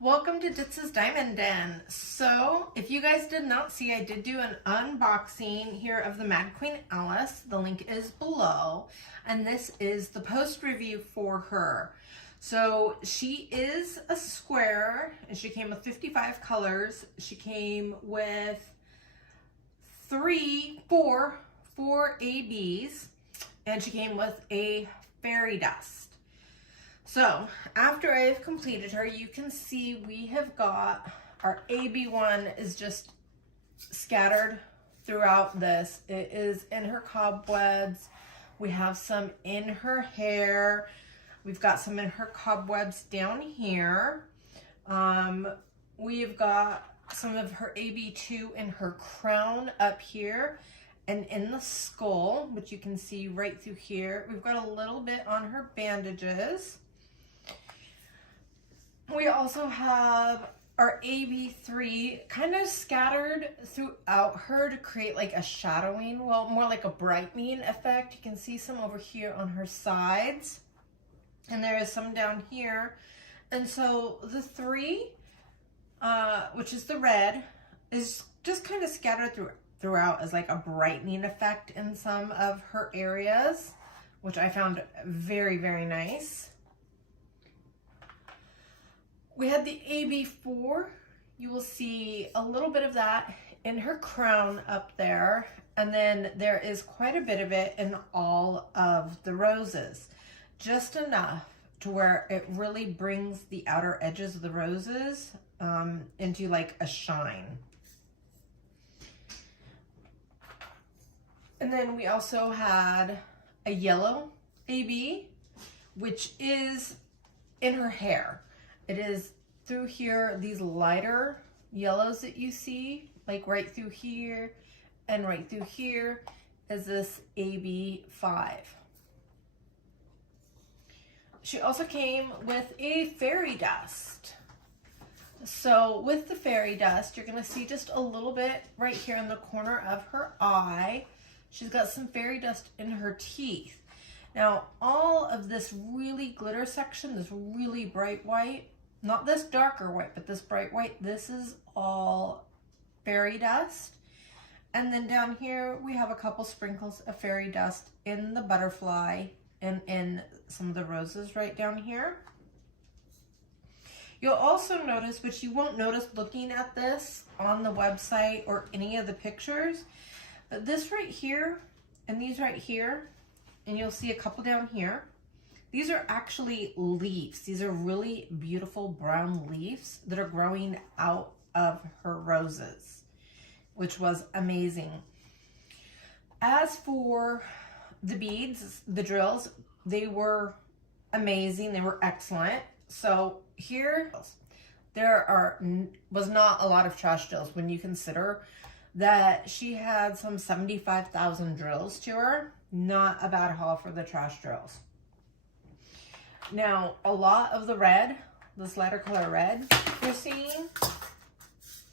Welcome to Ditzy's Diamond Den. So, if you guys did not see, I did do an unboxing here of the Mad Queen Alice. The link is below. And this is the post review for her. So, she is a square, and she came with 55 colors. She came with four ABs, and she came with a fairy dust. So after I've completed her, you can see we have got our AB1 is just scattered throughout this. It is in her cobwebs. We have some in her hair. We've got some in her cobwebs down here. We've got some of her AB2 in her crown up here and in the skull, which you can see right through here. We've got a little bit on her bandages. We also have our AB3 kind of scattered throughout her to create like a shadowing, well, more like a brightening effect. You can see some over here on her sides, and there is some down here. And so the 3, which is the red, is just kind of scattered throughout as like a brightening effect in some of her areas, which I found very, very nice. We had the AB4. You will see a little bit of that in her crown up there. And then there is quite a bit of it in all of the roses. Just enough to where it really brings the outer edges of the roses into like a shine. And then we also had a yellow AB, which is in her hair. It is through here, these lighter yellows that you see, like right through here and right through here is this AB5. She also came with a fairy dust. So with the fairy dust, you're gonna see just a little bit right here in the corner of her eye. She's got some fairy dust in her teeth. Now, all of this really glitter section, this really bright white, not this darker white, but this bright white, this is all fairy dust. And then down here, we have a couple sprinkles of fairy dust in the butterfly and in some of the roses right down here. You'll also notice, which you won't notice looking at this on the website or any of the pictures, but this right here and these right here, and you'll see a couple down here. These are actually leaves. These are really beautiful brown leaves that are growing out of her roses, which was amazing. As for the beads, the drills, they were amazing. They were excellent. So here, was not a lot of trash drills when you consider that she had some 75,000 drills to her. Not a bad haul for the trash drills. Now, a lot of the red, this lighter color red you're seeing,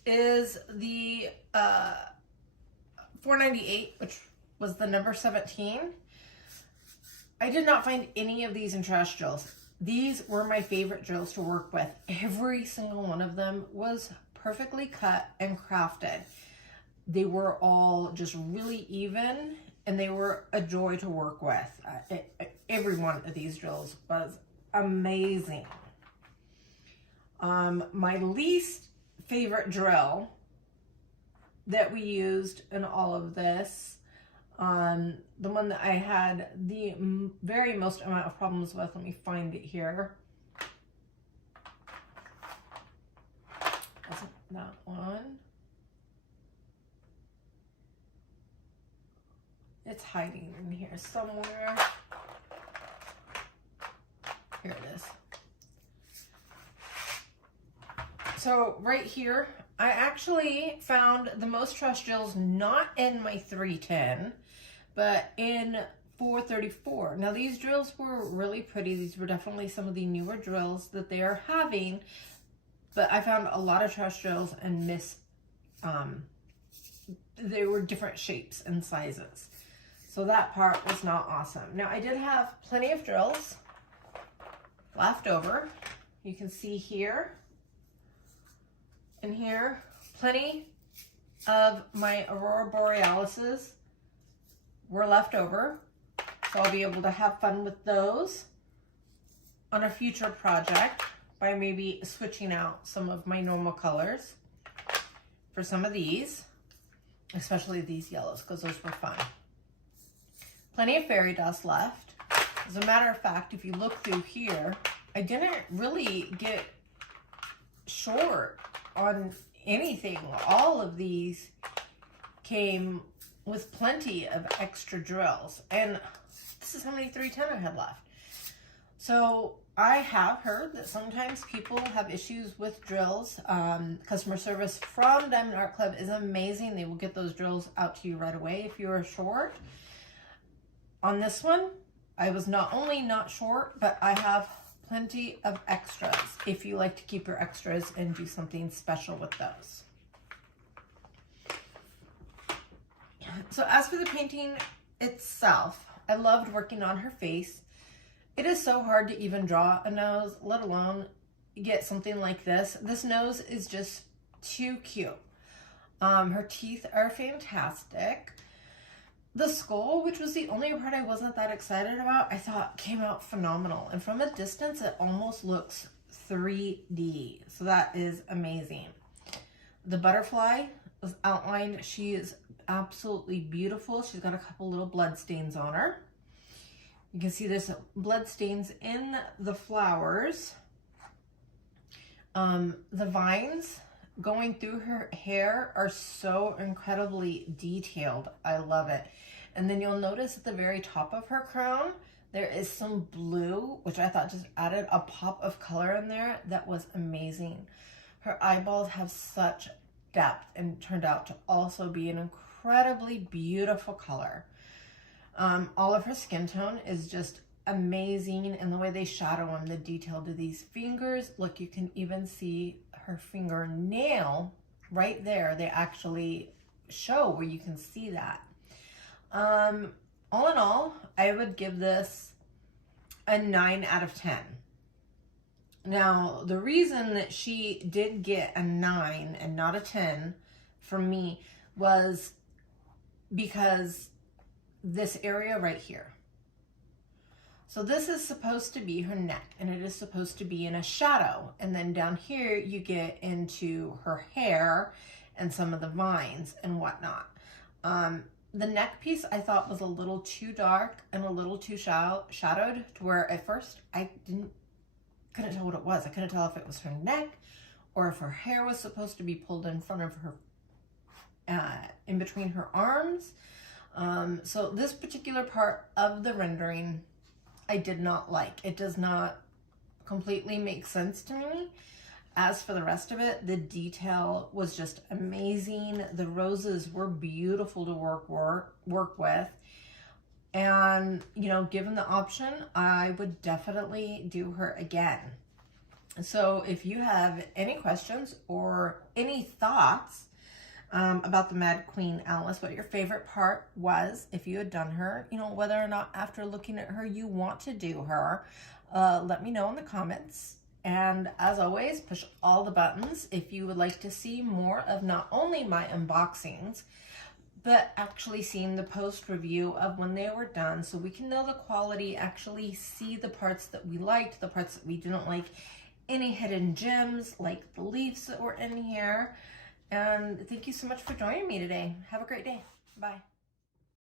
is the 498, which was the number 17. I did not find any of these in trash drills. These were my favorite drills to work with. Every single one of them was perfectly cut and crafted. They were all just really even, and they were a joy to work with. Every one of these drills was amazing. My least favorite drill that we used in all of this, the one that I had the very most amount of problems with, let me find it here. Wasn't that one? It's hiding in here somewhere. Here it is. So right here, I actually found the most trash drills not in my 310, but in 434. Now these drills were really pretty. These were definitely some of the newer drills that they are having, but I found a lot of trash drills and they were different shapes and sizes. So that part was not awesome. Now I did have plenty of drills left over. You can see here in here. Plenty of my Aurora Borealises were left over, so I'll be able to have fun with those on a future project by maybe switching out some of my normal colors for some of these, especially these yellows, because those were fun. Plenty of fairy dust left. As a matter of fact, if you look through here, I didn't really get short on anything. All of these came with plenty of extra drills, and this is how many 310 I had left. So I have heard that sometimes people have issues with drills. Customer service from Diamond Art Club is amazing. They will get those drills out to you right away if you are short. On this one, I was not only not short, but I have plenty of extras if you like to keep your extras and do something special with those. So as for the painting itself, I loved working on her face. It is so hard to even draw a nose, let alone get something like this. This nose is just too cute. Her teeth are fantastic. The skull, which was the only part I wasn't that excited about, I thought came out phenomenal. And from a distance, it almost looks 3D. So that is amazing. The butterfly was outlined. She is absolutely beautiful. She's got a couple little blood stains on her. You can see there's blood stains in the flowers. The vines going through her hair are so incredibly detailed. I love it. And then you'll notice at the very top of her crown, there is some blue, which I thought just added a pop of color in there. That was amazing. Her eyeballs have such depth and turned out to also be an incredibly beautiful color. All of her skin tone is just amazing, and the way they shadow on the detail to these fingers. Look, you can even see her fingernail right there. They actually show where you can see that. All in all, I would give this a 9 out of 10. Now, the reason that she did get a 9 and not a 10 from me was because this area right here. So this is supposed to be her neck, and it is supposed to be in a shadow. And then down here, you get into her hair and some of the vines and whatnot. The neck piece I thought was a little too dark and a little too shadowed, to where at first I couldn't tell what it was. I couldn't tell if it was her neck or if her hair was supposed to be pulled in front of her, in between her arms. So this particular part of the rendering, I did not like. It does not completely make sense to me. As for the rest of it, the detail was just amazing. The roses were beautiful to work with. And, you know, given the option, I would definitely do her again. So if you have any questions or any thoughts about the Mad Queen Alice, what your favorite part was, if you had done her, you know, whether or not after looking at her you want to do her, let me know in the comments. And as always, push all the buttons if you would like to see more of not only my unboxings, but actually seeing the post review of when they were done, so we can know the quality, actually see the parts that we liked, the parts that we didn't like, any hidden gems like the leaves that were in here. And thank you so much for joining me today. Have a great day. Bye.